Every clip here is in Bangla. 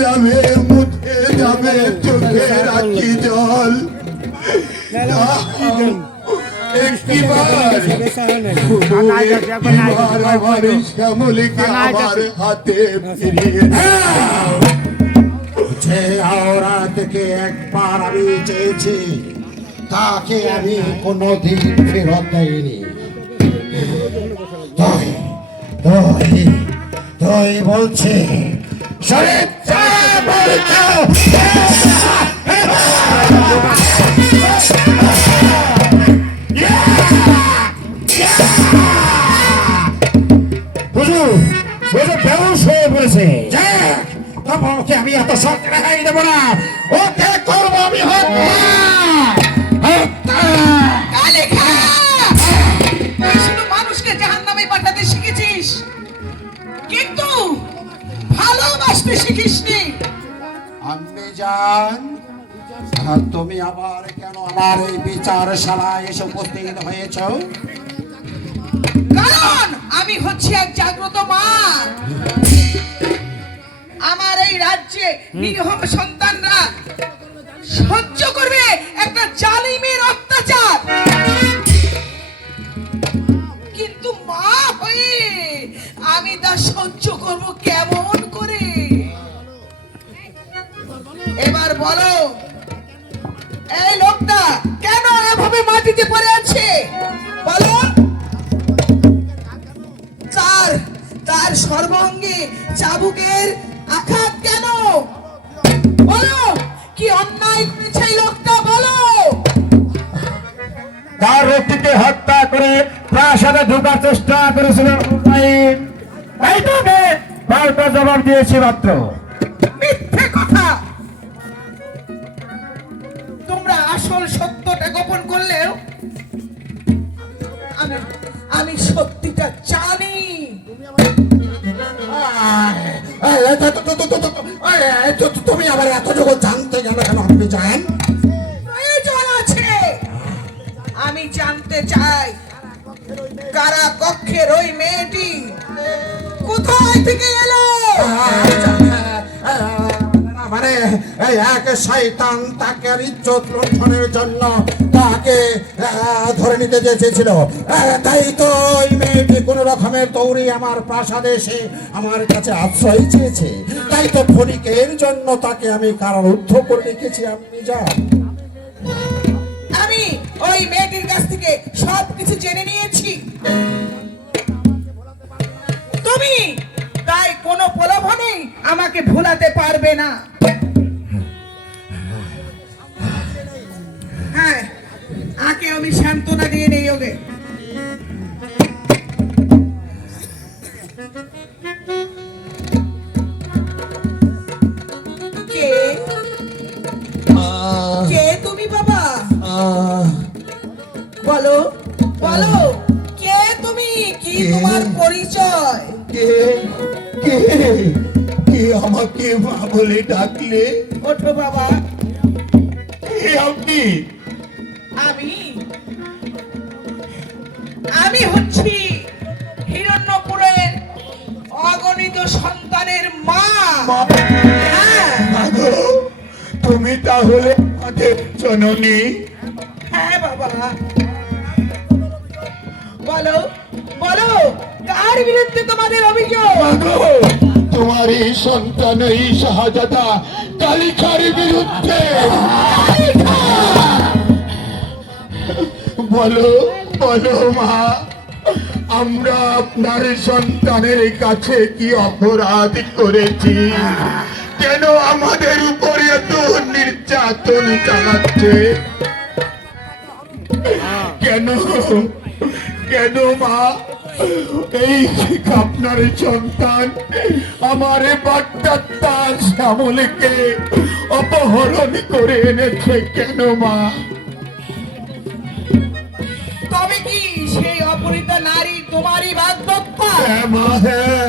যাবে মুছে যাবে চোখের আঁকি জল আমার শ্যামলীকে আমার হাতে ফিরিয়ে দাও। ওরা থেকে একবার আমি চেয়েছি, তাকে আমি কোনোদিন ফেরত দেয়নি। তুই বলছে আমি এত শখ রেখাই দেবো না, ওকে করবো আমি শুধু মানুষকে জাহান্নামে পাঠাতে শিখেছিস, কিন্তু ভালোবাসতে শিখিসনি। আম্মি জান, আর তুমি আবার কেন আমার এই বিচারশালায় এসে উপস্থিত হয়েছ? কারণ আমি হচ্ছি এক জাগ্রত মা। আমার এই রাজ্যে নিরীহ সন্তানরা সহ্য করবে একটা জালিমের অত্যাচার, কিন্তু মা হয়ে আমি তা সহ্য করব কেমন করে? এবার বলো, এই লোকটা কেন এভাবে মাটিতে পড়ে আছে? বলো। তার সর্বাঙ্গে চাবুকের আঘাত কেন? বলো, কি অন্যায় করেছে এই লোকটা? বলো। তার ব্যক্তিকে হত্যা করে প্রাসাদে ঢোকার চেষ্টা করেছিল, তাই তো আমি পাল্টা জবাব দিয়েছি মাত্র। মিথ্যে কথা। তোমরা আসল সত্যটা গোপন করলেও আমি সত্যিটা জানি। তুমি আবার এতটুকু জানতে গেল কেন? আপনি জান প্রয়োজন আছে। আমি জানতে চাই কারা কক্ষের ওই মেয়েটি কোথায় থেকে এলো। মানে এক শয়তান তাকে ইজ্জত লুণ্ঠনের জন্য তাকে ধরে নিতে চেয়েছিল, তাই তো ওই মেয়েটি কোন রকমের দৌড়ে আমার প্রাসাদে এসে আমার কাছে আশ্রয় চেয়েছে। তাই তো ফটিকের জন্য তাকে আমি কারারুদ্ধ করে রেখেছি। আপনি যান। আমি ওই মেয়েটির কাছ থেকে সবকিছু জেনে নিয়েছি। তুমি তাই কোনো প্রলোভনেই আমাকে ভুলাতে পারবে না। হ্যাঁ, আকে আমি সান্ত্বনা দিয়ে নেই। ওকে কে তুমি বাবা? বলো বলো, কে তুমি? কি তোমার পরিচয়? কে আমাকে মা বলে ডাকলে? ওঠো বাবা। আপনি? আমি হচ্ছি হিরণ্যপুরের অগণিত সন্তানের মা। হ্যাঁ। তুমি তাহলে আমাদের জননী? হ্যাঁ বাবা। বলো বলো, কার বিরুদ্ধে তোমাদের অভিযোগ? তোমার এই সন্তান এই শাহজাদা কালিকার বিরুদ্ধে। বলো বলো মা, আমরা আপনার সন্তানের কাছে কি অপরাধ করেছি? কেন আমাদের উপরে এত নির্যাতন চালাচ্ছে? কেন কেন মা? এই আপনার সন্তান আমার বাচ্চা শ্যামলীকে অপহরণ করে এনেছে কেন মা? তবে কি সেই অপহৃত নারী তোমারই বাগদত্তা? হ্যাঁ মা, হ্যাঁ,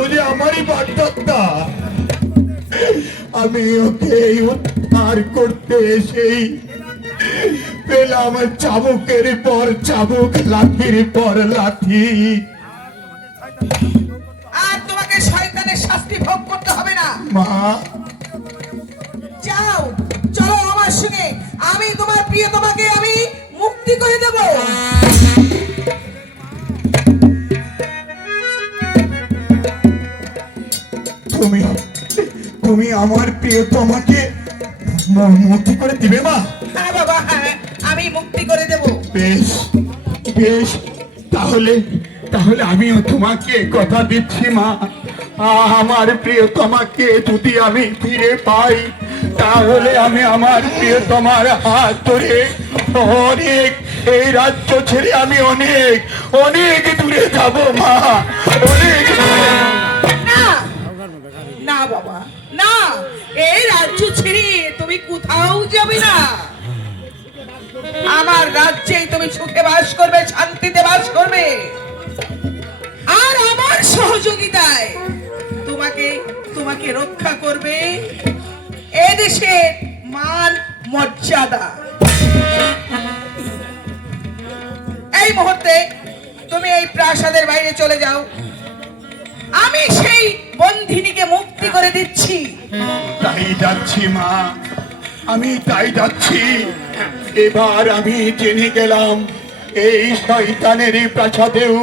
ও যে আমারই বাগদত্তা। আমি ওকে উদ্ধার করতে এসেই পেলাম চাবুকের পর চাবুক, লাঠির পর লাঠি। আর তোমাকে শয়তানের শাস্তি মা। যাও, চলো আমার সঙ্গে, আমি তোমার প্রিয়তমাকে আমি মুক্তি করে দেব। তুমি তুমি আমার প্রিয়তমাকে মুক্তি করে দিবে মা? হ্যাঁ বাবা, হ্যাঁ, আমি মুক্তি করে দেব। বেশ বেশ, তাহলে তাহলে আমিও তোমাকে কথা দিচ্ছি মা, আমার প্রিয়তমাকে যদি আমি ফিরে পাই তাহলে আমি আমার প্রিয়তমার হাত ধরে অনেক, এই রাজ্য ছেড়ে আমি অনেক অনেক দূরে যাব মা, অনেক দূরে। না না বাবা, না, এই রাজ্য ছেড়ে তুমি কোথাও যাবে না। আমার রাজ্যেই তুমি সুখে বাস করবে, শান্তিতে বাস করবে, আর আমার সহযোগিতায় তোমাকে তোমাকে রক্ষা করবে এদেশের মান মর্যাদা। এই মুহূর্তে তুমি এই প্রাসাদের বাইরে চলে যাও, আমি সেই বন্ধিনীকে মুক্তি করে দিচ্ছি। তাই যাচ্ছি মা, আমি তাই যাচ্ছি। এবার আমি জেনে গেলাম এই শয়তানের প্রাসাদেও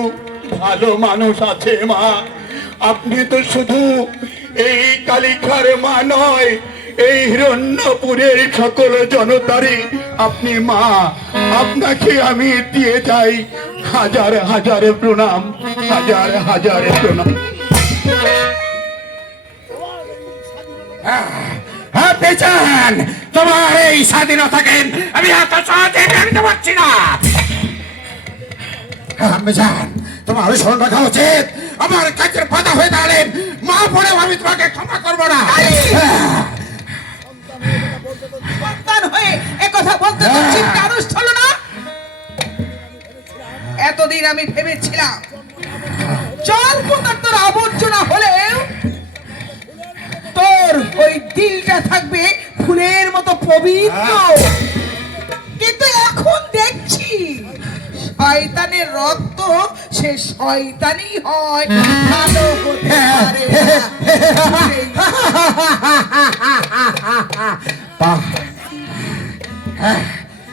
ভালো মানুষ আছে মা। আপনি তো শুধু এই কালিকার মা নয়, এই হিরণ্যপুরের সকল জনতারই আপনি মা। আপনাকে আমি দিয়ে যাই হাজার হাজার প্রণাম, হাজার হাজার প্রণাম। হ্যাঁ পেছান, তোমার এই স্বাধীনতাকে আমি এত সহজে মেনে পারছি না। পেছান, তোমার স্মরণ রাখা উচিত, আমার কাছের বাধা হয়ে দাঁড়ালেন মা, পরেও আমি তোমাকে ক্ষমা করবো না। সন্তান হয়ে একথা বলতে তোর চিন্তা আনুষ হলো না? এতদিন আমি ভেবেছিলাম জল পদার্থের আবর্জনা হলেও তোর ওই দিলটা থাকবে ফুলের মতো পবিত্র, কিন্তু এখন দেখছি শয়তানের রক্ত সে শয়তানই হয়, ভালো হতে পারে না।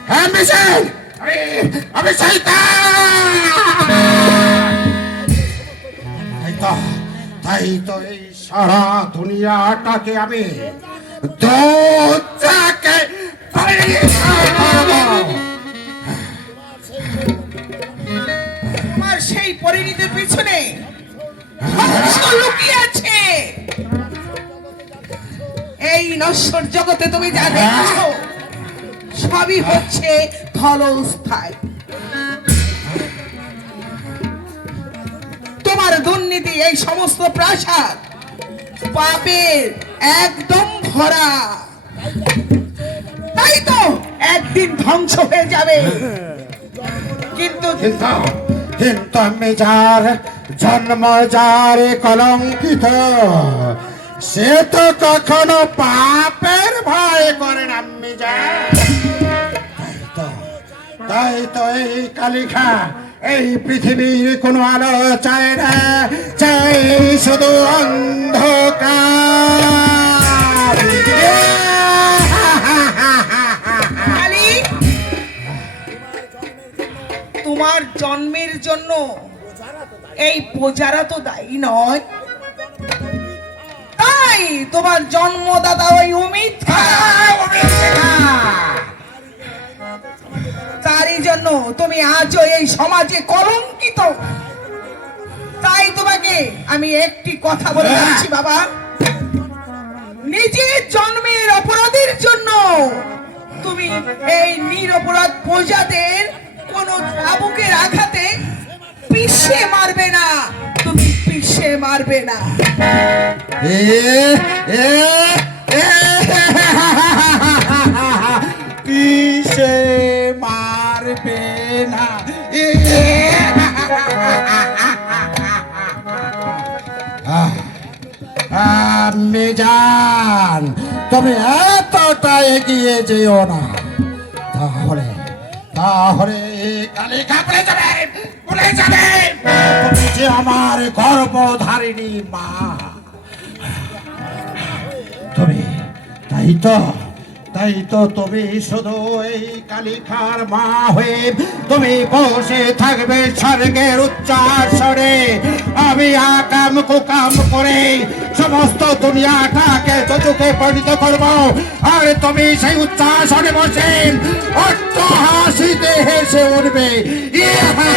হ্যাঁ মিশেল, আমি তাই তো এই সারা দুনিয়াটাকে আমি দোজাকে আমার সেই পরিণতির পিছনে ধ্বংস লুকিয়ে আছে। এই নশ্বর জগতে তুমি যা দেখছো সবই হচ্ছে ক্ষণস্থায়ী। তোমার দুর্নীতি, এই সমস্ত প্রাসাদ পাপের একদম ভরা, তাই তো একদিন ধ্বংস হয়ে যাবে। কিন্তু কিন্তু আমি যার জন্ম, যার কলঙ্কিত, সে তো কখনো পাপের ভয় করে না। আমি তাই তো এই কালিকা এই পৃথিবীর কোনো আলো চায় না, চাই শুধু অন্ধকার। কালী, তোমার জন্মের জন্য এই প্রজারা তো দায়ী নয়, তাই তোমার জন্মদাতা ওই মিথ্যা, তারই জন্য তুমি আজও এই সমাজে কলঙ্কিত। তাই তোমাকে আমি একটি কথা বলে যাচ্ছি বাবা, নিজের জন্মের অপরাধের জন্য তুমি এই নিরপরাধ প্রজাদের কোন চাবুকের আঘাতে পিষে মারবে না, তুমি পিষে মারবে না। পিষে মারবে না। মেজান, তুমি এতটা এগিয়ে যেও না, তাহলে তাহলে কালি কাপড়ে যাবে, ভুলে যাবে তুমি যে আমার গর্ভধারিণী মা। তাই তো তুমি শুধু এই কালিকার মা হয়ে তুমি বসে থাকবে স্বর্গের উচ্চ আসনে। আমি আকাম কুকাম করে সমস্ত দুনিয়াটাকে চতুকে পরিণত করব, আর তুমি সেই উচ্চ আসনে বসে অট্ট হাসিতে হেসে উঠবে। ইহা